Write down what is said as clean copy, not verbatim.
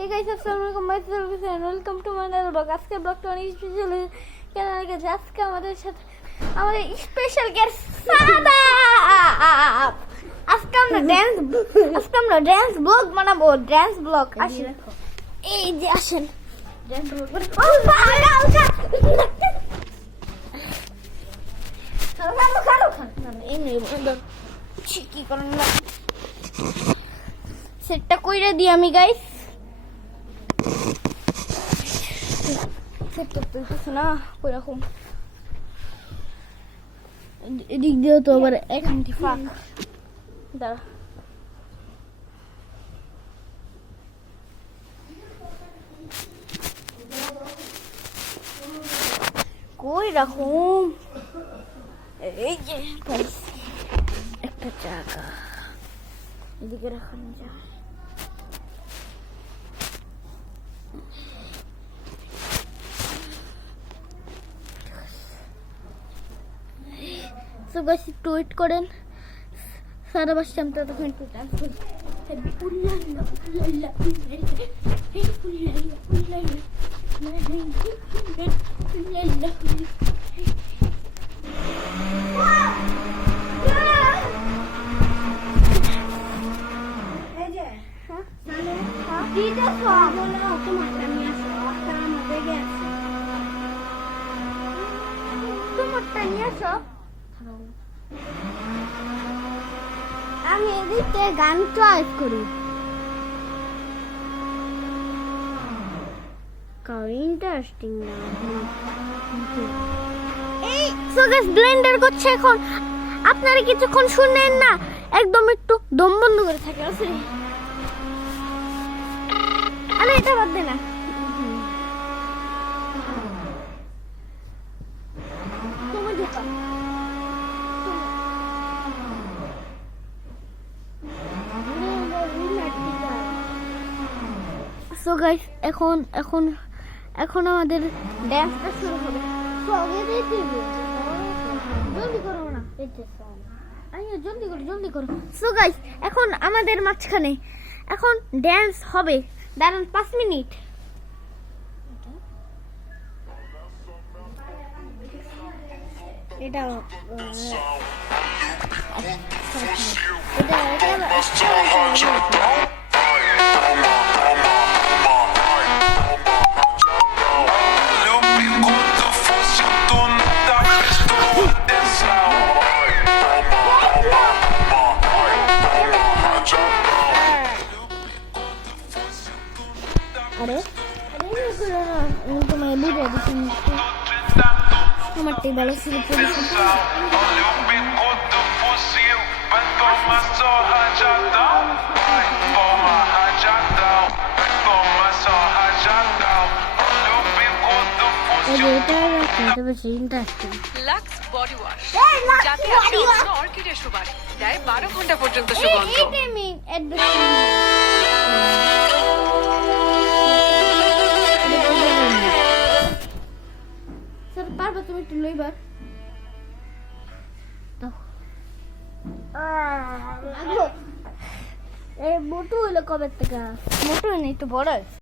Hey guys, assalamualaikum. Myself is and welcome to my another vlog. আজকে ব্লগটা অনেক special কেন আজকে আজকে আমাদের সাথে আমাদের স্পেশাল গেস্ট সাদা। আজকে আমরা ড্যান্স ব্লগ বানাবো, ড্যান্স ব্লগ। আসেন এই যে আসেন ড্যান্স ব্লগ কি করেন না সেটটা কইরা দিই আমি গাইস। সেটটা তো না ওইরকম এদিক দিয়ে তো আবার এখানটি ফাঁক দাঁড়া। কই রাখুম এই যে একটা জায়গা এদিকে রাখানো যায়। সো গাইস একটু ওয়েট করেন, সারা বাস আমরা তখন একটু ডান্স করি। উল্লাল্লা উল্লাল্লা উল্লাল্লা হে উল্লাল্লা উল্লাল্লা উল্লাল্লা এই যে হ্যাঁ মানে দিদা বলো তোমার নিয়ে আসো একটা আমাদের গেছে তোমারটা নিয়ে আসো। আমি এদিকে গান চয়েস করি, ইন্টারেস্টিং না এই সো গাইস ব্লেন্ডার করছে এখন। আপনারা কিছুক্ষণ শুনেন না, একদম একটু দম বন্ধ করে থাকে। আরে এটা বাদ দে না, তুমি ঢোকা। সো গাইস এখন এখন এখন আমাদের ড্যান্সটা শুরু হবে। জলদি করো না, জলদি করো। সো গাইস এখন আমাদের মাঝখানে এখন ড্যান্স হবে। দাঁড়ান 5 মিনিট। এটা আরে তোমার লিডার তোমারটাই ভালো ছিল। লাক্স বডি ওয়াশ যাতে আছে অর্কিডের সুবাস, দেয় 12 ঘন্টা পর্যন্ত সুগন্ধ। পারবা তুমি একটু লইবার এই মোটু হইলো কবে থেকে? মোটু নেই, একটু বড়